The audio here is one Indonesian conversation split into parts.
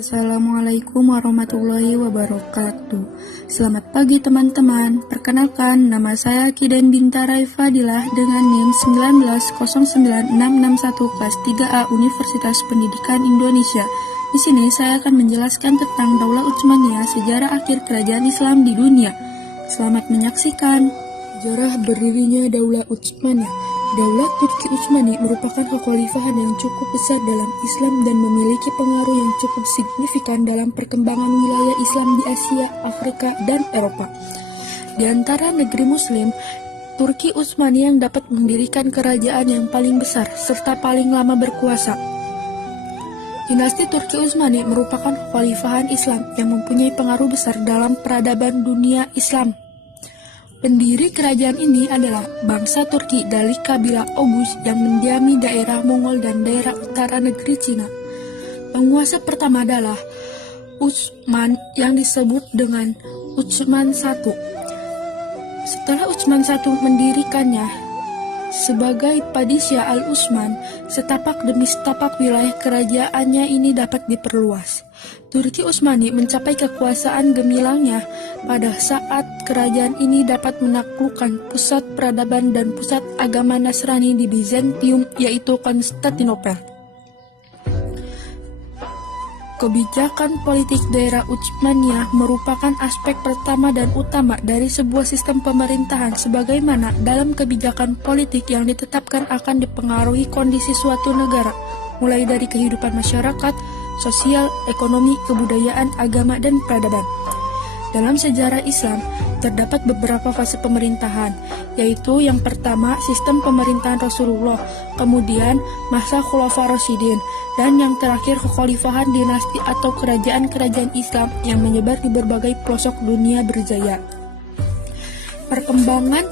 Assalamualaikum warahmatullahi wabarakatuh. Selamat pagi teman-teman. Perkenalkan, nama saya Kiden Bintara Fadilah dengan NIM 1909661 kelas 3A Universitas Pendidikan Indonesia. Di sini saya akan menjelaskan tentang Daulah Utsmaniyah, sejarah akhir kerajaan Islam di dunia. Selamat menyaksikan. Sejarah berdirinya Daulah Utsmaniyah. Daulah Turki Utsmani merupakan kekhalifahan yang cukup besar dalam Islam dan memiliki pengaruh yang cukup signifikan dalam perkembangan wilayah Islam di Asia, Afrika, dan Eropa. Di antara negeri Muslim, Turki Utsmani yang dapat mendirikan kerajaan yang paling besar serta paling lama berkuasa. Dinasti Turki Utsmani merupakan kekhalifahan Islam yang mempunyai pengaruh besar dalam peradaban dunia Islam. Pendiri kerajaan ini adalah bangsa Turki dari kabilah Oghuz yang mendiami daerah Mongol dan daerah utara negeri Cina. Penguasa pertama adalah Utsman yang disebut dengan Utsman I. Setelah Utsman I mendirikannya sebagai Padishah Al-Utsman, setapak demi setapak wilayah kerajaannya ini dapat diperluas. Turki Utsmani mencapai kekuasaan gemilangnya pada saat kerajaan ini dapat menaklukkan pusat peradaban dan pusat agama Nasrani di Bizantium, yaitu Konstantinopel. Kebijakan politik daerah Utsmaniyah merupakan aspek pertama dan utama dari sebuah sistem pemerintahan, sebagaimana dalam kebijakan politik yang ditetapkan akan dipengaruhi kondisi suatu negara, mulai dari kehidupan masyarakat, sosial, ekonomi, kebudayaan, agama, dan peradaban. Dalam sejarah Islam, terdapat beberapa fase pemerintahan, yaitu yang pertama sistem pemerintahan Rasulullah, kemudian masa Khulafaur Rasyidin, dan yang terakhir kekhalifahan dinasti atau kerajaan-kerajaan Islam yang menyebar di berbagai pelosok dunia berjaya. Perkembangan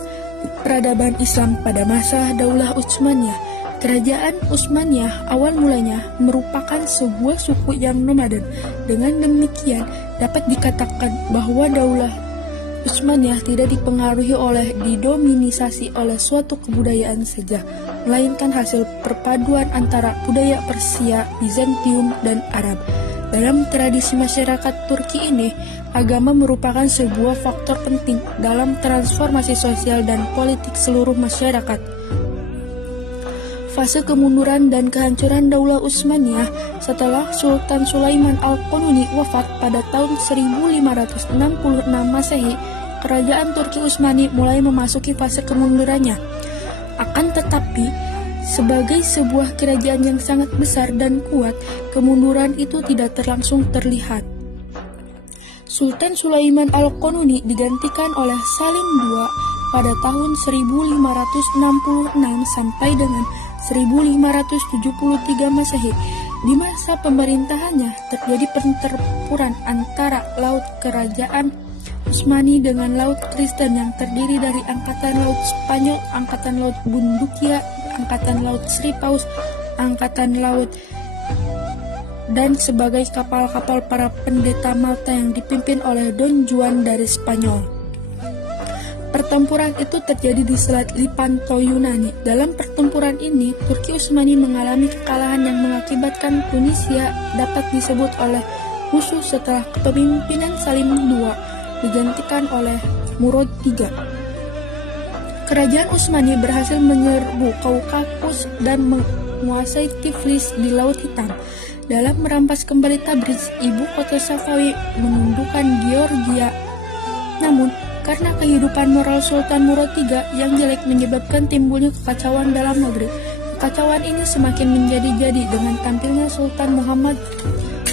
peradaban Islam pada masa Daulah Utsmaniyah. Kerajaan Utsmaniyah awal mulanya merupakan sebuah suku yang nomaden. Dengan demikian, dapat dikatakan bahwa Daulah Utsmaniyah tidak didominisasi oleh suatu kebudayaan saja, melainkan hasil perpaduan antara budaya Persia, Bizantium, dan Arab. Dalam tradisi masyarakat Turki ini, agama merupakan sebuah faktor penting dalam transformasi sosial dan politik seluruh masyarakat. Fase kemunduran dan kehancuran Daulah Utsmaniyah setelah Sultan Sulaiman Al-Qanuni wafat pada tahun 1566 Masehi, kerajaan Turki Utsmani mulai memasuki fase kemundurannya. Akan tetapi, sebagai sebuah kerajaan yang sangat besar dan kuat, kemunduran itu tidak langsung terlihat. Sultan Sulaiman Al-Qanuni digantikan oleh Salim II pada tahun 1566 sampai dengan 1573 Masehi. Di masa pemerintahannya terjadi pertempuran antara laut kerajaan Utsmani dengan laut Kristen yang terdiri dari Angkatan Laut Spanyol, Angkatan Laut Bundukia, Angkatan Laut Sripaus, Angkatan Laut, dan sebagai kapal-kapal para pendeta Malta yang dipimpin oleh Don Juan dari Spanyol. Pertempuran itu terjadi di Selat Lepanto, Yunani. Dalam pertempuran ini, Turki Utsmani mengalami kekalahan yang mengakibatkan Tunisia dapat disebut oleh musuh setelah kepemimpinan Salim II digantikan oleh Murad III. Kerajaan Utsmani berhasil menyerbu Kaukasus dan menguasai Tiflis di Laut Hitam. Dalam merampas kembali Tabriz, ibu kota Safawi, menundukkan Georgia. Namun, karena kehidupan moral Sultan Murad III yang jelek menyebabkan timbulnya kekacauan dalam negeri. Kekacauan ini semakin menjadi-jadi dengan tampilnya Sultan Muhammad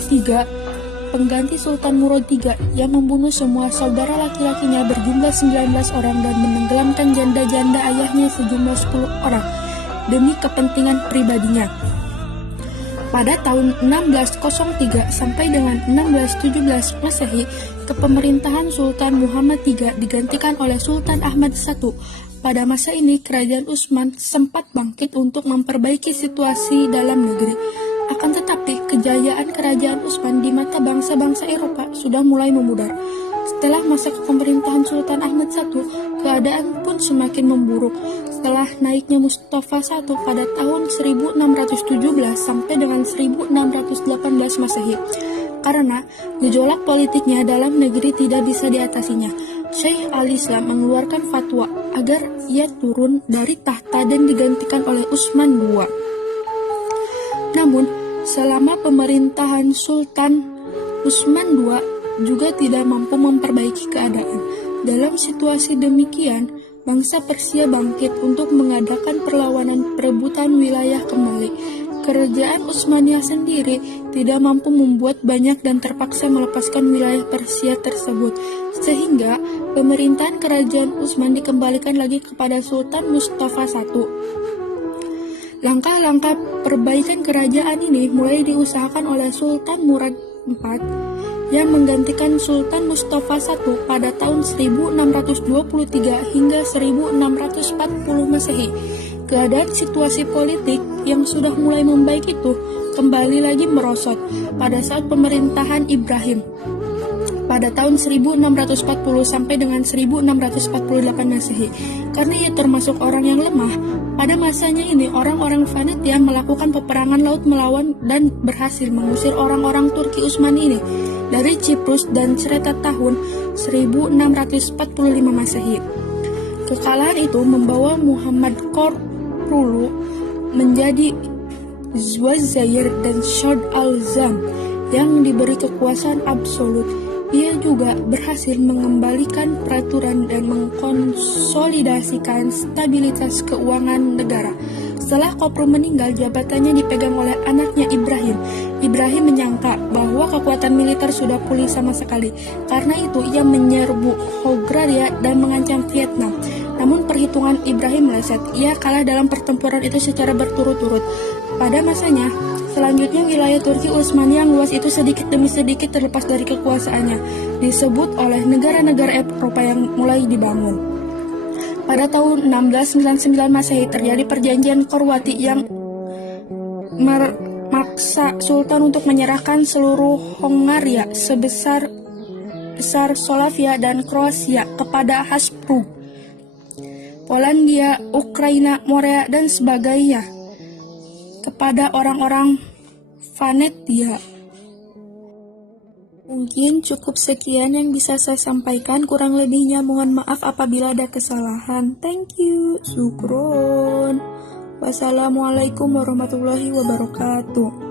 III, pengganti Sultan Murad III, yang membunuh semua saudara laki-lakinya berjumlah 19 orang dan menenggelamkan janda-janda ayahnya sejumlah 10 orang demi kepentingan pribadinya. Pada tahun 1603 sampai dengan 1617 Masehi, kepemerintahan Sultan Muhammad III digantikan oleh Sultan Ahmad I. Pada masa ini, kerajaan Utsman sempat bangkit untuk memperbaiki situasi dalam negeri. Akan tetapi, kejayaan kerajaan Utsman di mata bangsa-bangsa Eropa sudah mulai memudar. Setelah masa kepemerintahan Sultan Ahmad I, keadaan pun semakin memburuk. setelah naiknya Mustafa I pada tahun 1617 sampai dengan 1618 Masehi. Karena gejolak politiknya dalam negeri tidak bisa diatasinya, Syekh al-Islam mengeluarkan fatwa agar ia turun dari tahta dan digantikan oleh Utsman II. Namun, selama pemerintahan Sultan Utsman II juga tidak mampu memperbaiki keadaan. Dalam situasi demikian, bangsa Persia bangkit untuk mengadakan perlawanan perebutan wilayah kembali. Kerajaan Utsmaniyah sendiri tidak mampu membuat banyak dan terpaksa melepaskan wilayah Persia tersebut, sehingga pemerintahan kerajaan Utsman dikembalikan lagi kepada Sultan Mustafa I. Langkah-langkah perbaikan kerajaan ini mulai diusahakan oleh Sultan Murad IV yang menggantikan Sultan Mustafa I pada tahun 1623 hingga 1640 Masehi. Keadaan situasi politik yang sudah mulai membaik itu kembali lagi merosot pada saat pemerintahan Ibrahim pada tahun 1640 sampai dengan 1648 Masehi. Karena ia termasuk orang yang lemah, pada masanya ini orang-orang Venetia melakukan peperangan laut melawan dan berhasil mengusir orang-orang Turki Utsmani ini dari Cyprus dan cerita tahun 1645 Masehi. Kekalahan itu membawa Muhammad Khorrulu menjadi Zwazair dan Shad al-Zam yang diberi kekuasaan absolut. Ia juga berhasil mengembalikan peraturan dan mengkonsolidasikan stabilitas keuangan negara. Setelah Khorrulu meninggal, jabatannya dipegang oleh anaknya Ibrahim. Ibrahim menyangka bahwa kekuatan militer sudah pulih sama sekali. Karena itu ia menyerbu Hongaria dan mengancam Vietnam. Namun perhitungan Ibrahim meleset. Ia kalah dalam pertempuran itu secara berturut-turut. Pada masanya, selanjutnya wilayah Turki Utsmani yang luas itu sedikit demi sedikit terlepas dari kekuasaannya, disebut oleh negara-negara Eropa yang mulai dibangun. Pada tahun 1699 Masehi terjadi perjanjian Korwati yang memaksa Sultan untuk menyerahkan seluruh Hongaria sebesar Slovakia dan Kroasia kepada Habsburg, Polandia, Ukraina, Morea, dan sebagainya kepada orang-orang Venetia. Mungkin cukup sekian yang bisa saya sampaikan, kurang lebihnya mohon maaf apabila ada kesalahan. Thank you, syukron. Wassalamualaikum warahmatullahi wabarakatuh.